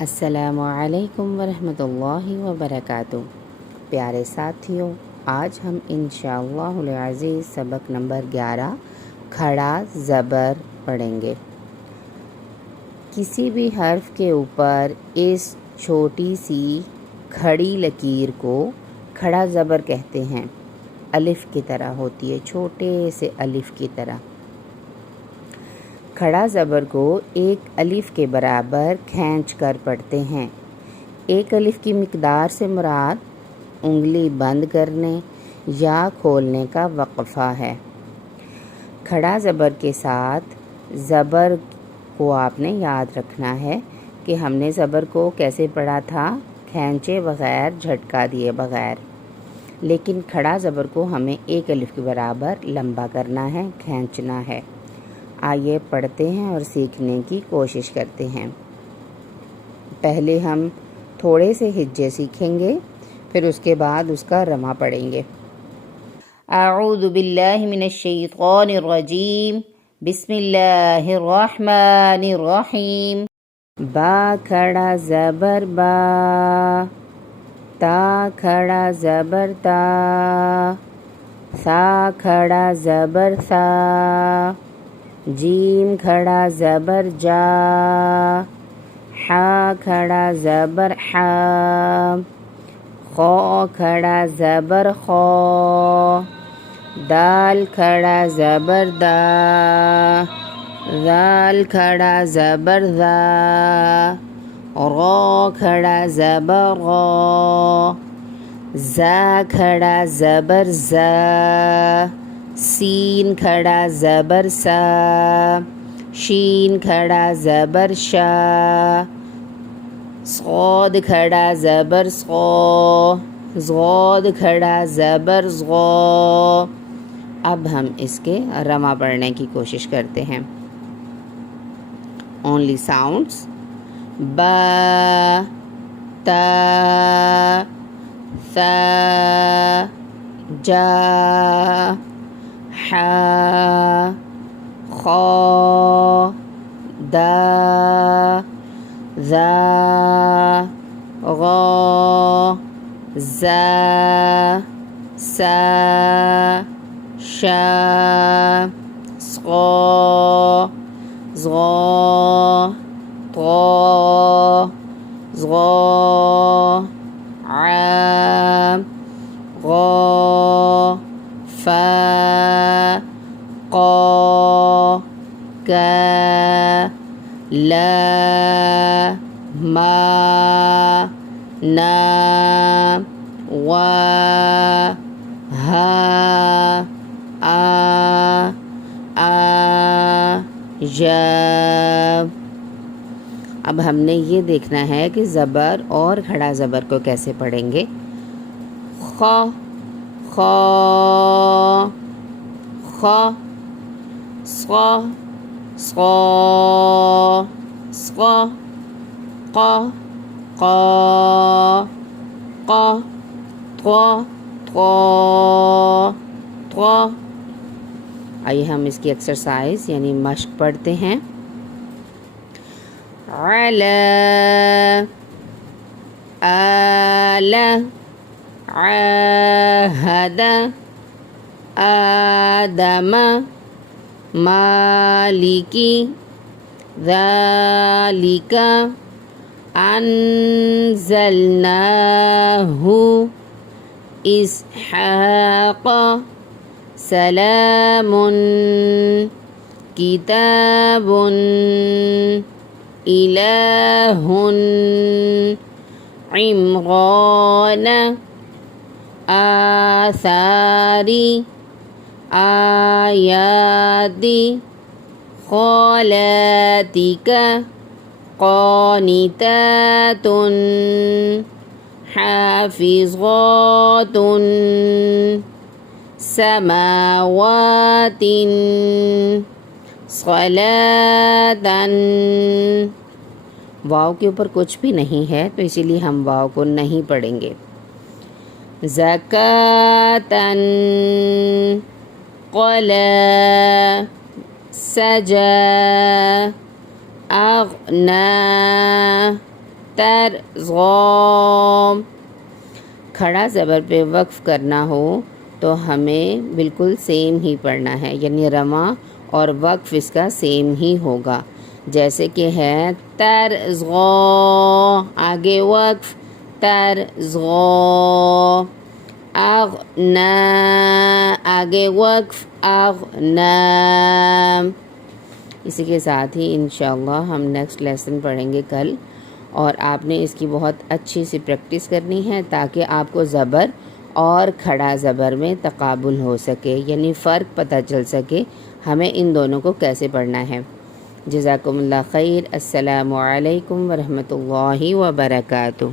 السلام علیکم ورحمۃ اللہ وبرکاتہ۔ پیارے ساتھیوں، آج ہم انشاءاللہ العزیز سبق نمبر 11 کھڑا زبر پڑھیں گے۔ کسی بھی حرف کے اوپر اس چھوٹی سی کھڑی لکیر کو کھڑا زبر کہتے ہیں۔ الف کی طرح ہوتی ہے، چھوٹے سے الف کی طرح۔ کھڑا زبر کو ایک الف کے برابر کھینچ کر پڑھتے ہیں۔ ایک الف کی مقدار سے مراد انگلی بند کرنے یا کھولنے کا وقفہ ہے۔ کھڑا زبر کے ساتھ زبر کو آپ نے یاد رکھنا ہے کہ ہم نے زبر کو کیسے پڑھا تھا، کھینچے بغیر، جھٹکا دیے بغیر، لیکن کھڑا زبر کو ہمیں ایک الف کے برابر لمبا کرنا ہے، کھینچنا ہے۔ آئیے پڑھتے ہیں اور سیکھنے کی کوشش کرتے ہیں۔ پہلے ہم تھوڑے سے ہجے سیکھیں گے، پھر اس کے بعد اس کا رمہ پڑھیں گے۔ اعوذ باللہ من الشیطان الرجیم، بسم اللہ الرحمن الرحیم۔ با کھڑا زبر با، تا کھڑا زبر تا، ثا کھڑا زبر ثا، جیم کھڑا زبر جا، حا کھڑا زبر حا، خو کھڑا زبر خو، دال کھڑا زبر دا، ذال کھڑا زبر ذا، را کھڑا زبر غا، زا کھڑا زبر زا، سین کھڑا زبر سا، شین کھڑا زبر شا، صاد کھڑا زبر صا، ضاد کھڑا زبر ضا۔ اب ہم اس کے رمہ پڑھنے کی کوشش کرتے ہیں۔ اونلی ساؤنڈس، با، تا، ثا، جا، حا، خا، دا، ذا، غا، زا، سا، شا، صا، ضا، طا، ضا، عا، غا، فا، قا، کا، لا، ما، نا، وا، ہا، آ، جا۔ اب ہم نے یہ دیکھنا ہے کہ زبر اور کھڑا زبر کو کیسے پڑھیں گے۔ خا، خا، خا، صا، صا، صا، قا، قا، قا، طا، طا، طا۔ آئیے ہم اس کی ایکسرسائز یعنی مشق پڑھتے ہیں۔ علا، آل، عاہد، آدم، مالکی، ذالک، انزلناہ، اسحاق، سلام، کتاب، الہ، عمران، آثار، آیات، خالاتک، قانتات، حافظات، سماوات، صلاۃ۔ واو کے اوپر کچھ بھی نہیں ہے تو اسی لیے ہم واو کو نہیں پڑھیں گے۔ زکاتن، قلا، سجا، اغنا، ترغام۔ کھڑا زبر پہ وقف کرنا ہو تو ہمیں بالکل سیم ہی پڑھنا ہے، یعنی رواں اور وقف اس کا سیم ہی ہوگا، جیسے کہ ہے ترغا، آگے وقف ترغا، اغنا، آگے وقف اغنا۔ اسی کے ساتھ ہی انشاءاللہ ہم نیکسٹ لیسن پڑھیں گے کل، اور آپ نے اس کی بہت اچھی سی پریکٹس کرنی ہے تاکہ آپ کو زبر اور کھڑا زبر میں تقابل ہو سکے، یعنی فرق پتہ چل سکے ہمیں ان دونوں کو کیسے پڑھنا ہے۔ جزاکم اللہ خیر۔ السلام علیکم ورحمۃ اللہ وبرکاتہ۔